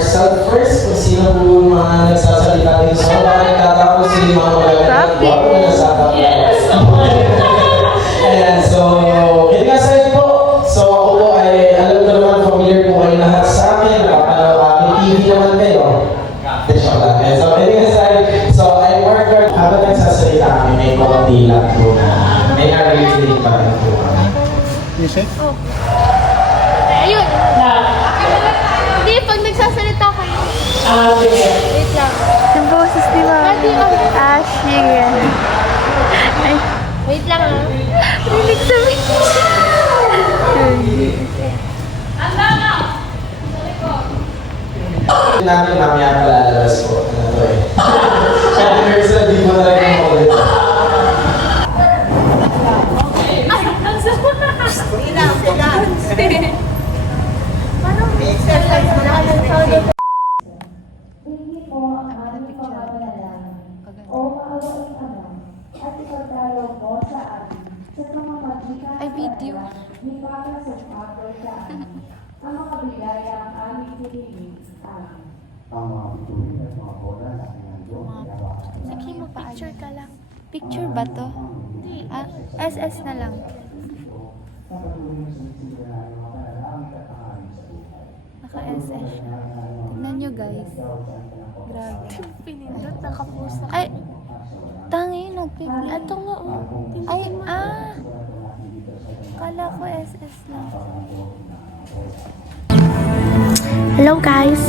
ourselves first kung sino po mga nagsasalita dito sa mga nagtatapos si mga magagandang guwapo na nasa kapwa. Ayan, so, kinagasahin po. So, ako po ay, alam ko naman, familiar po kayo lahat sa akin. Nakapanood kami, TV naman kayo. So, kinagasahin. So, I work hard. Habang nagsasalita kami, may konti lang po. May narrative pa rin po kami. Oh. Ayun. Hindi, pag nagsasalita kayo. Wait lang. Yung boses ni Mami. Sige. Ay, Wait lang ah. rinig sa mi. Namin mamaya palalabas po. Ano to eh. Kaya nurse na di mo na rin yung ulit. Hindi po ang aming pagkakalala o maawain Ama at ipagdalo mo sa amin sa pamamagitan Ay, video. ni Papa sa Papa sa amin ang mga bigaya ang aming hiniling amin. Ang mga pituloy at mga bola na pinandong Sige, mag-picture ka lang. Picture ba to? Ah, SS na lang. Naka-SS siya. Tignan nyo guys. Grabe. Pinindot, nakapusa. Ay, tangi, nagpipli. Ito nga, oh. Ay, Kala ko SS lang. Hello guys.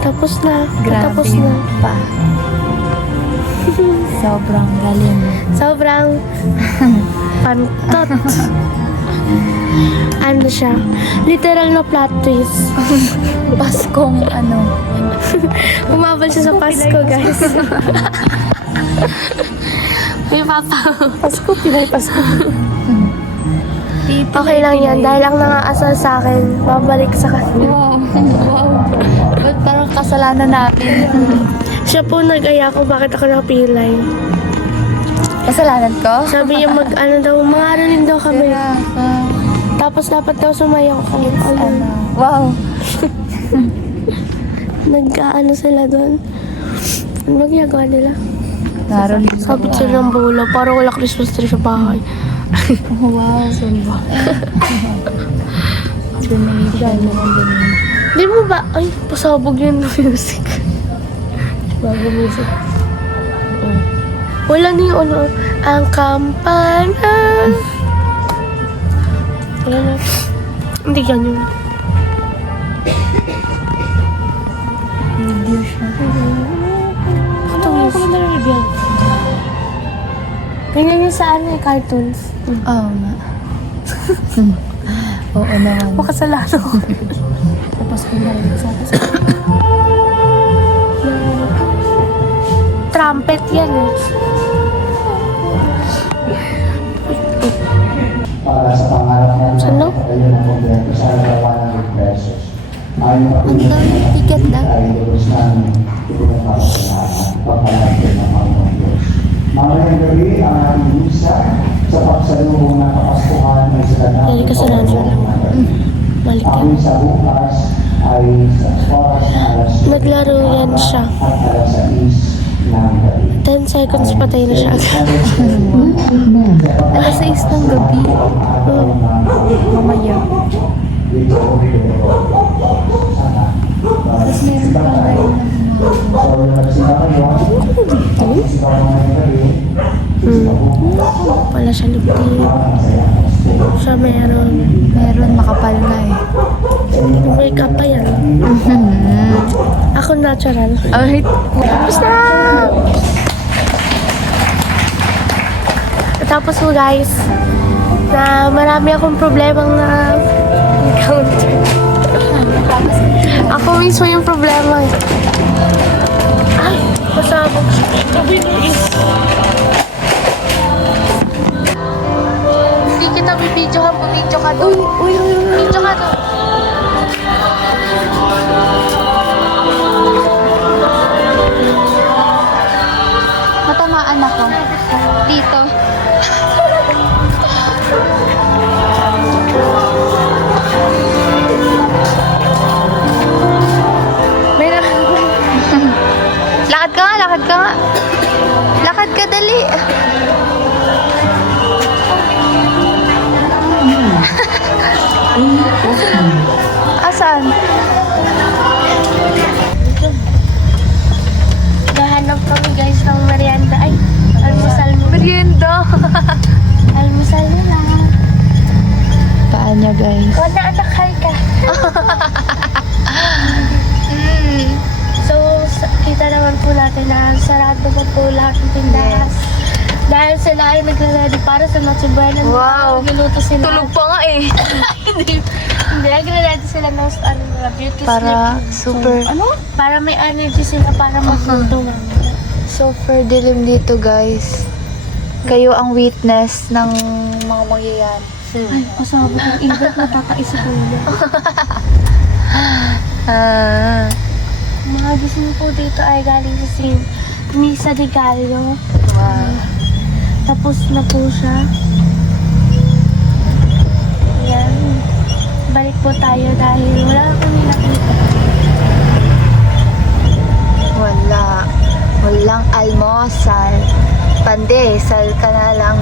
Tapos na. Tapos na. Pa. Sobrang galing. Sobrang pantot. Ano siya? Literal na plot twist. Paskong ano. Umabal siya sa Pasko, guys. May papa. Pasko, Pinay Pasko. Okay lang yan. Dahil ang nangaasal sa akin, babalik sa kanya. Wow. Ba't parang kasalanan natin? Siya po nag-aya ko bakit ako napilay. Kasalanan ko? Sabi niya ano daw, mangaralin daw kami. Tapos dapat daw sumayaw ko. Ano? Wow. Nag-ano sila doon. Ano ba ginagawa nila? Narolin ko. Sabit sila ng bola. Parang wala Christmas tree sa bahay. Wow. Sumba. Dumigay naman din. Di mo ba? Ay, pasabog yun ng music. Bago music. Wala na yung ano, ang kampana. Wala na. Hindi ganyan. Video siya. Ito yung na-review. Ganyan yung sa ano, cartoons. Oo nga. Oo naman. Makasalano ko. Tapos ko na rin sa Trumpet yan eh. para sa pangarap natin Saan no? kayo ng kompleto sa 100 pesos. Ayon pa po Ang dami ticket na. ay lubos namin ipinapasalamat pagkalagay ng Panginoon Diyos. Mamayang gabi ang ating misa sa pagsalubong ng Kapaskuhan ay sa ganang Ay, kasalanan siya. Balik yan. Amin sa bukas ay sa oras na alas Naglaro yan siya. at alas 6 ng gabi. 10 seconds patay na siya. Alas 6 ng gabi. Mamaya. Tapos meron pa ngayon Wala siya liptip. Siya meron. Meron makapal na eh. Wake up pa yan. Ako natural. Ay, Tapos na! Tapos po guys, na marami akong problemang na encounter. Ako mismo yung problema eh. Ay, pasabog siya. Hindi kita bibidyohan, bumidyo ka doon. Bidyo ka doon. matamaan ako. Dito. Asan? Gahanap kami guys ng merienda. Ay, almusal mo. Merienda. Almusal nila. Paan niya, guys? Kung anak, hi ka. So, kita naman po natin na sarado pa po lahat ng tindahan. Dahil sila ay nagre-ready para sa Noche Buena. Wow. Nagluluto sila. Tulog pa nga eh. Hindi, nagre-ready sila ng beauty Para sleep. super, Para may energy sila para magluto mamaya. super dilim dito, guys. Kayo ang witness ng mga mangyayari. Ay, kasama ng ingat, nakakaisa ko yun. Ah, Mga gising po dito ay galing sa Misa de Gallo. wow. Tapos na po siya. Yan. Balik po tayo dahil wala kami nakita. Walang almusal. Pandesal ka na lang.